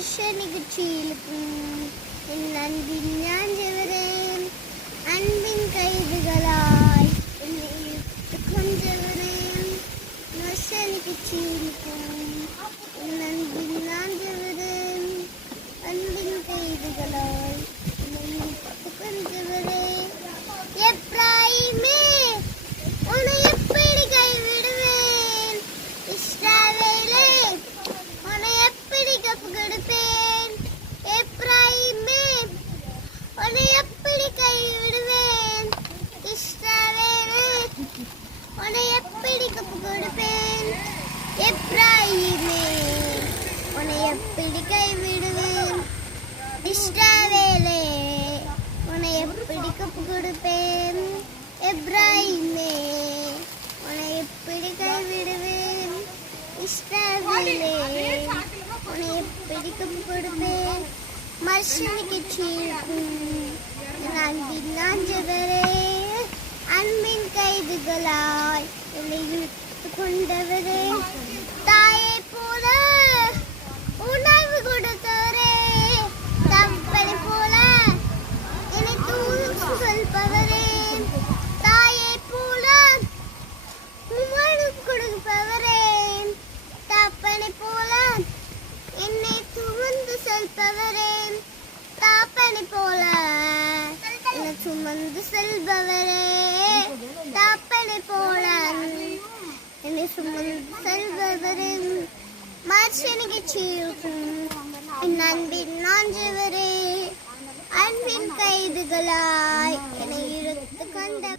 நிகழ்ச்சியிலுக்கும் என் அன்பின் ஞாஞ்சவரேன் அன்பின் கைதுகளாய் என்னை இழுத்துக் கொண்டவரேன் வருஷ நிகழ்ச்சியிலுக்கும் என் அன்பின் ஞாஞ்சவரேன் அன்பின் கைதுகளாய் என்னை இழுத்துக் கொண்டவரேன் எப்ராயிமே உன்னை எப்படி கைவிடுவேன் இஸ்ரவேலே உன்னை எப்படி கப்பு கொடுப்பேன் எப்ராயிமே உன்னை எப்படி கைவிடுவேன் இஸ்ரவேலே உன்னை எப்படி கப்பு கொடுப்பேன் எப்ராயிமே உன்னை எப்படி கைவிடுவேன் இஸ்ரவேலே உன்னை எப்படி கப்பு கொடுப்பேன் எப்ராயிமே உன்னை எப்படி கைவிடுவேன் இஸ்ரவேலே உன்னை எப்படி கப்பு கொடுப்பேன் மர்ஷனுக்கு சீர்க்கும் அன்பின் ஞாஞ்சவரே அன்பின் கைதுகளாய் என்னை இழுத்துக் கொண்டவரே தாயை போல உணவு கொடுத்தவரே தப்பனை போல என்னை தூது சொல்பவரே தாயை போல உணவு கொடுப்பவரே தப்பனை போல என்னை சுமந்து செல்பவரே தாப்பனை போல என்னை சுமந்து செல்பவரே தாப்பனை போல என்னை சுமந்து செல்பவரே மர்ஷனுக்கு சீர்க்கும் என் அன்பின் ஞாஞ்சவரே அன்பின் கைதுகளாய் என்னை இழுத்துக் கொண்ட